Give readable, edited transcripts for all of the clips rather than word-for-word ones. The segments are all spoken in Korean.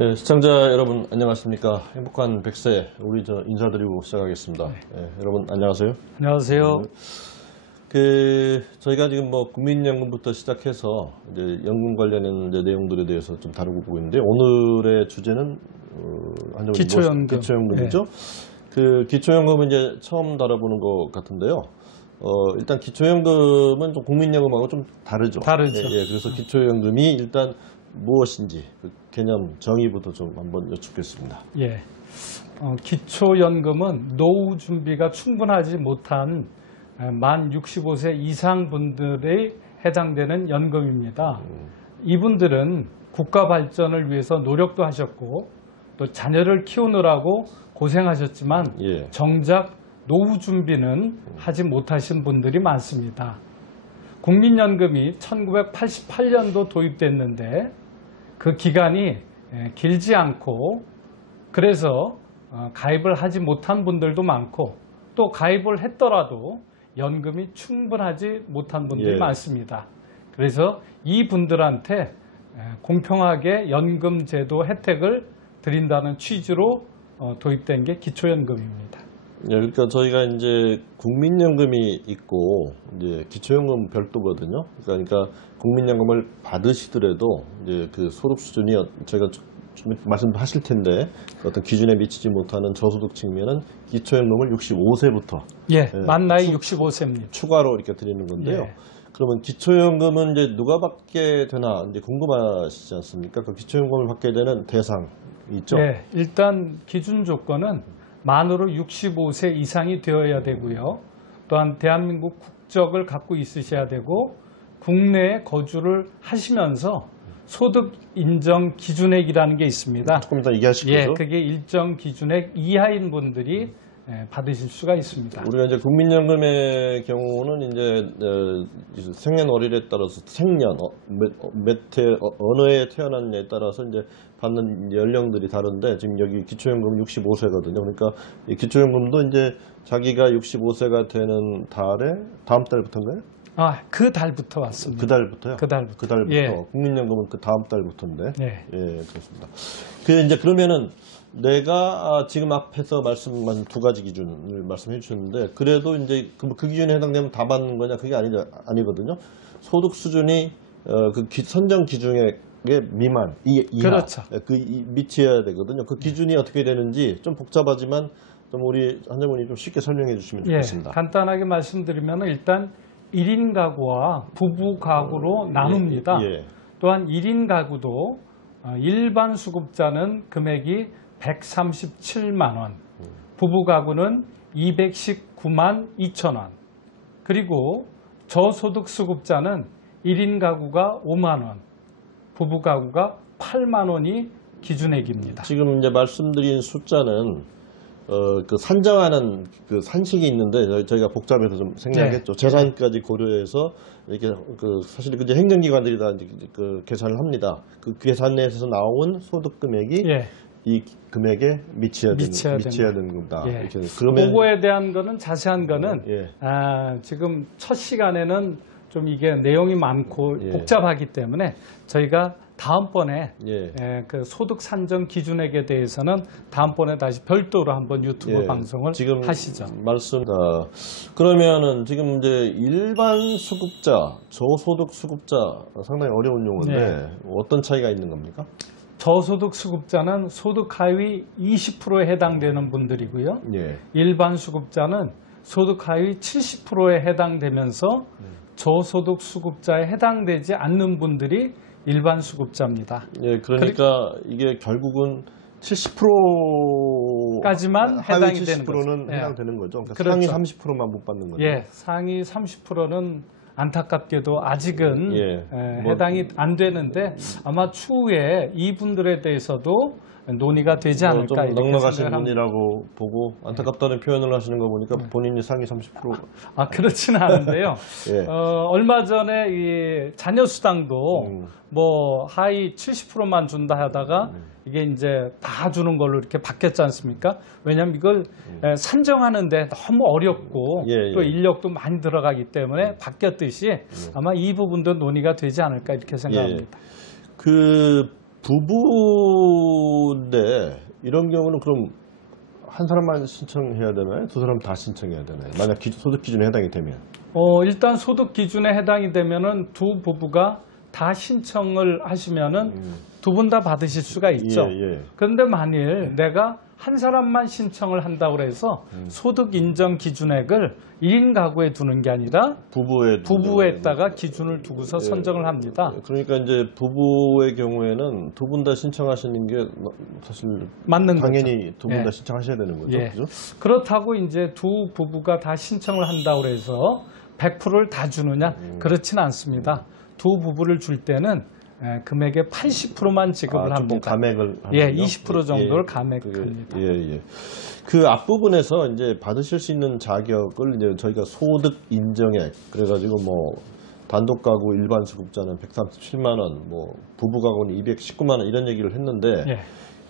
네, 시청자 여러분 안녕하십니까. 행복한 100세 우리 인사드리고 시작하겠습니다. 네, 여러분 안녕하세요. 안녕하세요. 저희가 지금 국민연금부터 시작해서 이제 연금 관련된 이제 내용들에 대해서 좀 다루고 보고 있는데, 오늘의 주제는 기초연금. 기초연금이죠. 그 기초연금은 이제 처음 다뤄보는 것 같은데요. 일단 기초연금은 좀 국민연금하고 좀 다르죠. 다르죠. 그래서 기초연금이 일단 무엇인지 그 개념 정의부터 좀 한번 여쭙겠습니다. 기초연금은 노후 준비가 충분하지 못한 만 65세 이상 분들에 해당되는 연금입니다. 이분들은 국가 발전을 위해서 노력도 하셨고 또 자녀를 키우느라고 고생하셨지만 정작 노후 준비는 하지 못하신 분들이 많습니다. 국민연금이 1988년도 도입됐는데 그 기간이 길지 않고, 그래서 가입을 하지 못한 분들도 많고, 또 가입을 했더라도 연금이 충분하지 못한 분들이 많습니다. 그래서 이 분들한테 공평하게 연금 제도 혜택을 드린다는 취지로 도입된 게 기초연금입니다. 그러니까 저희가 이제 국민연금이 있고 이제 기초연금 별도거든요. 그러니까 국민연금을 받으시더라도 이제 그 소득 수준이 제가 좀 말씀하실 텐데 어떤 기준에 미치지 못하는 저소득 측면은 기초연금을 65세부터 만 나이 65세입니다. 추가로 이렇게 드리는 건데요. 그러면 기초연금은 이제 누가 받게 되나 이제 궁금하시지 않습니까? 그 기초연금을 받게 되는 대상이 있죠. 일단 기준 조건은 만으로 65세 이상이 되어야 되고요. 또한 대한민국 국적을 갖고 있으셔야 되고, 국내에 거주를 하시면서 소득 인정 기준액이라는 게 있습니다. 조금 이따 얘기하실 거죠? 그게 일정 기준액 이하인 분들이 받으실 수가 있습니다. 우리가 이제 국민연금의 경우는 이제 생년월일에 따라서 생년 어느 해에 태어났냐에 따라서 이제 받는 연령들이 다른데, 지금 여기 기초연금은 65세거든요. 그러니까 이 기초연금도 이제 자기가 65세가 되는 다음 달부터인가요? 그 달부터 왔습니다. 그 달부터요? 그 달부터. 국민연금은 그 다음 달부터인데. 그렇습니다. 네. 그러면은 내가 지금 앞에서 말씀한 두 가지 기준을 말씀해 주셨는데, 그래도 이제 그 기준에 해당되면 다 받는 거냐? 그게 아니거든요. 소득 수준이 선정 기준액의 미만, 이하, 그렇죠. 미치어야 되거든요. 그 기준이 어떻게 되는지 좀 복잡하지만 좀 우리 환자분이 좀 쉽게 설명해 주시면 좋겠습니다. 간단하게 말씀드리면 일단 1인 가구와 부부 가구로 나눕니다. 또한 1인 가구도 일반 수급자는 금액이 137만 원, 부부 가구는 219만 2천 원, 그리고 저소득 수급자는 1인 가구가 5만 원, 부부 가구가 8만 원이 기준액입니다. 지금 이제 말씀드린 숫자는 그 산정하는 그 산식이 있는데 저희가 복잡해서 좀 생략했죠. 재산까지 고려해서 이렇게 사실 이제 행정기관들이 다 그 계산을 합니다. 그 계산에서 나온 소득 금액이 이 금액에 미쳐야 되는 겁니다. 그러면 그거에 대한 거는 자세한 거는 지금 첫 시간에는 좀 이게 내용이 많고 복잡하기 때문에 저희가 다음번에 그 소득 산정 기준액에 대해서는 다음번에 다시 별도로 한번 유튜브 방송을 지금 하시죠. 그러면은 지금 이제 일반 수급자, 저소득 수급자 상당히 어려운 용어인데 어떤 차이가 있는 겁니까? 저소득 수급자는 소득 하위 20%에 해당되는 분들이고요. 일반 수급자는 소득 하위 70%에 해당되면서 저소득 수급자에 해당되지 않는 분들이 일반 수급자입니다. 그러니까 이게 결국은 70%까지만 해당이 되는 거죠. 70%는 해당되는 거죠. 그러니까 상위 30%만 못 받는 거죠. 상위 30%는 안타깝게도 아직은 해당이 안 되는데, 아마 추후에 이분들에 대해서도 논의가 되지 않을까. 좀 넉넉하신 분이라고 보고 안타깝다는 표현을 하시는 거 보니까 본인이 상위 30%. 그렇지는 않은데요. 얼마 전에 이 자녀수당도 하위 70%만 준다 하다가 이게 이제 다 주는 걸로 이렇게 바뀌었지 않습니까? 왜냐하면 이걸 산정하는데 너무 어렵고 또 인력도 많이 들어가기 때문에 바뀌었듯이 아마 이 부분도 논의가 되지 않을까 이렇게 생각합니다. 부부인데 이런 경우는 그럼 한 사람만 신청해야 되나요? 두 사람 다 신청해야 되나요? 만약 소득 기준에 해당이 되면. 일단 소득 기준에 해당이 되면은 두 부부가 다 신청을 하시면은 두 분 다 받으실 수가 있죠. 예, 예. 그런데 만일 내가 한 사람만 신청을 한다고 해서 소득 인정 기준액을 1인 가구에 두는 게 아니라 부부에다가 기준을 두고서 예. 선정을 합니다. 그러니까 이제 부부의 경우에는 두 분 다 신청하시는 게 사실 맞는 당연히 거죠. 두 분 다 예. 신청하셔야 되는 거죠. 예. 그죠? 그렇다고 이제 두 부부가 다 신청을 한다고 해서 100%를 다 주느냐? 그렇지는 않습니다. 두 부부를 줄 때는 금액의 80%만 지급을 조금 합니다. 감액을 예, 하는군요. 20% 정도를 감액합니다. 예. 그 앞부분에서 이제 받으실 수 있는 자격을 이제 저희가 소득 인정액 그래가지고 뭐 단독 가구 일반 수급자는 137만 원, 뭐 부부 가구는 219만 원 이런 얘기를 했는데 예.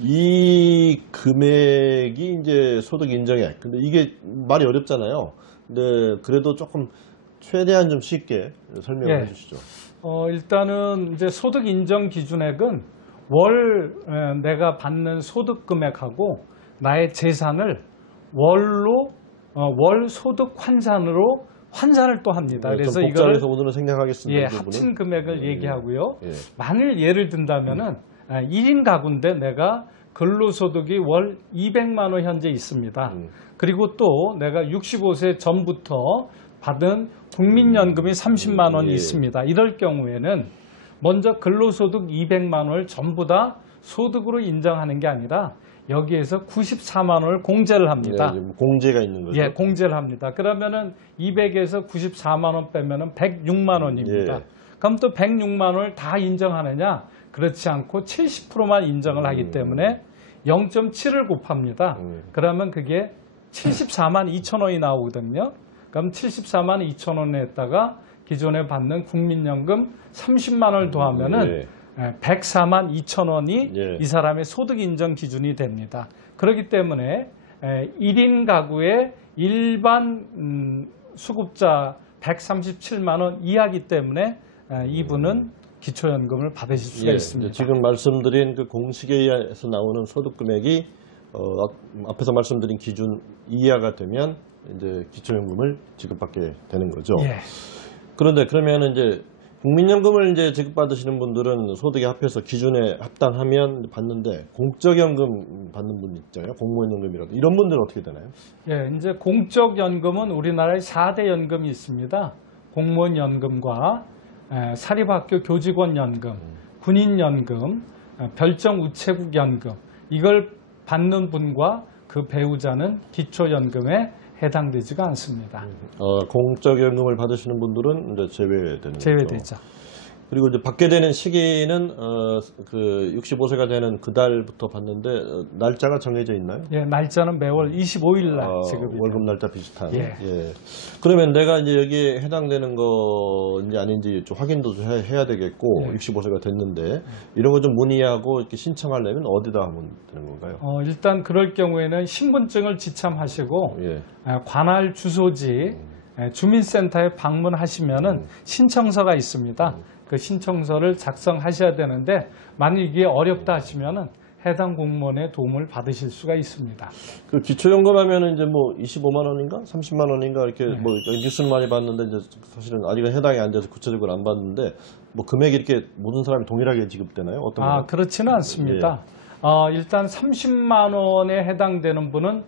이 금액이 이제 소득 인정액. 근데 이게 말이 어렵잖아요. 근데 그래도 조금 최대한 좀 쉽게 설명을 예. 해주시죠. 일단은 이제 소득 인정 기준액은 월 내가 받는 소득 금액하고 나의 재산을 월로 월 소득 환산으로 환산을 또 합니다. 그래서 좀 이거를 복잡해서 오늘은 생략하겠습니다. 예, 이 부분은. 합친 금액을 얘기하고요. 예. 만일 예를 든다면은 1인 가구인데 내가 근로소득이 월 200만 원 현재 있습니다. 그리고 또 내가 65세 전부터 받은 국민연금이 30만 원이 예. 있습니다. 이럴 경우에는 먼저 근로소득 200만 원을 전부 다 소득으로 인정하는 게 아니라 여기에서 94만 원을 공제를 합니다. 예, 뭐 공제가 있는 거죠. 예, 공제를 합니다. 그러면은 200에서 94만 원 빼면은 106만 원입니다. 예. 그럼 또 106만 원을 다 인정하느냐? 그렇지 않고 70%만 인정을 하기 때문에 0.7을 곱합니다. 그러면 그게 74만 2천 원이 나오거든요. 그럼 74만 2천 원에다가 기존에 받는 국민연금 30만 원을 더하면은 104만 2천 원이 예. 이 사람의 소득 인정 기준이 됩니다. 그렇기 때문에 1인 가구의 일반 수급자 137만 원 이하기 때문에 이분은 기초연금을 받으실 수가 예, 있습니다. 지금 말씀드린 그 공식에 의해서 나오는 소득 금액이 앞에서 말씀드린 기준 이하가 되면 이제 기초연금을 지급받게 되는 거죠. 예. 그런데 그러면 이제 국민연금을 이제 지급받으시는 분들은 소득에 합해서 기준에 합당하면 받는데 공적연금 받는 분 있잖아요. 공무원연금이라도 이런 분들은 어떻게 되나요? 예, 이제 공적연금은 우리나라에 4대 연금이 있습니다. 공무원연금과 사립학교 교직원연금, 군인연금, 별정우체국연금 이걸 받는 분과 그 배우자는 기초연금에 해당되지가 않습니다. 공적연금을 받으시는 분들은 이제 제외되는 제외되죠. 거죠. 그리고 이제 받게 되는 시기는 그 65세가 되는 그 달부터 받는데 날짜가 정해져 있나요? 예, 날짜는 매월 25일 날 지급이 월급 됩니다. 날짜 비슷한. 예. 그러면 내가 이제 여기에 해당되는 건지 아닌지 좀 확인도 좀 해야 되겠고 65세가 됐는데 이런 거 좀 문의하고 이렇게 신청하려면 어디다 하면 되는 건가요? 일단 그럴 경우에는 신분증을 지참하시고 관할 주소지 주민센터에 방문하시면은 신청서가 있습니다. 그 신청서를 작성하셔야 되는데 만약 이게 어렵다 하시면은 해당 공무원의 도움을 받으실 수가 있습니다. 그 기초연금 하면은 이제 뭐 25만 원인가 30만 원인가 이렇게 뭐 뉴스는 많이 봤는데 이제 사실은 아직은 해당이 안 돼서 구체적으로 안 봤는데 뭐 금액이 이렇게 모든 사람이 동일하게 지급되나요? 어떤 거? 그렇지는 않습니다. 일단 30만 원에 해당되는 분은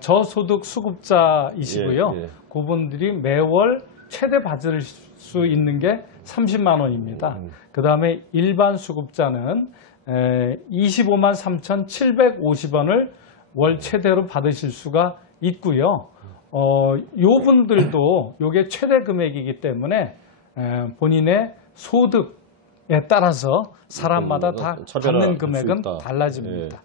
저소득 수급자이시고요. 그분들이 매월 최대 받을 수 있는 게 30만 원입니다. 그 다음에 일반 수급자는 25만 3,750원을 월 최대로 받으실 수가 있고요. 요 분들도 요게 최대 금액이기 때문에 본인의 소득에 따라서 사람마다 다 받는 금액은 달라집니다.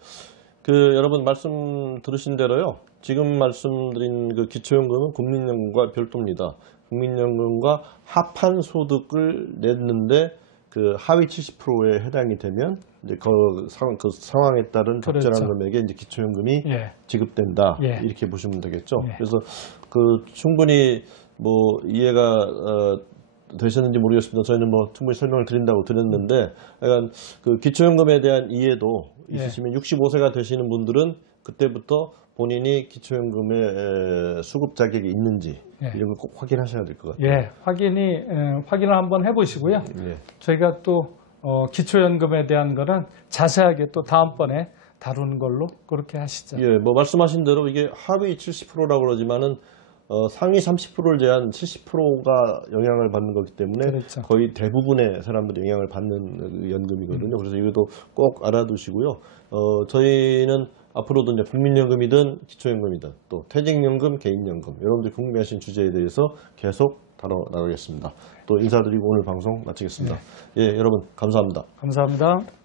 그 여러분 말씀 들으신 대로요. 지금 말씀드린 그 기초연금은 국민연금과 별도입니다. 국민연금과 합한 소득을 냈는데 그 하위 70%에 해당이 되면 이제 그 상황에 따른 적절한 금액에 이제 기초연금이 지급된다 이렇게 보시면 되겠죠. 그래서 그 충분히 뭐 이해가 되셨는지 모르겠습니다. 저희는 뭐 충분히 설명을 드린다고 드렸는데, 약간 그 기초연금에 대한 이해도 있으시면 65세가 되시는 분들은 그때부터 본인이 기초연금의 수급 자격이 있는지 이런 걸 꼭 확인하셔야 될 것 같아요. 예, 확인을 한번 해보시고요. 저희가 또 기초연금에 대한 거는 자세하게 또 다음번에 다루는 걸로 그렇게 하시죠. 예, 뭐 말씀하신 대로 이게 하위 70%라고 그러지만은 상위 30%를 제한 70%가 영향을 받는 거기 때문에 그렇죠. 거의 대부분의 사람들이 영향을 받는 연금이거든요. 그래서 이것도 꼭 알아두시고요. 저희는 앞으로도 이제 국민연금이든 기초연금이든 또 퇴직연금, 개인연금 여러분들이 궁금해하신 주제에 대해서 계속 다뤄나가겠습니다. 또 인사드리고 오늘 방송 마치겠습니다. 예, 여러분 감사합니다. 감사합니다.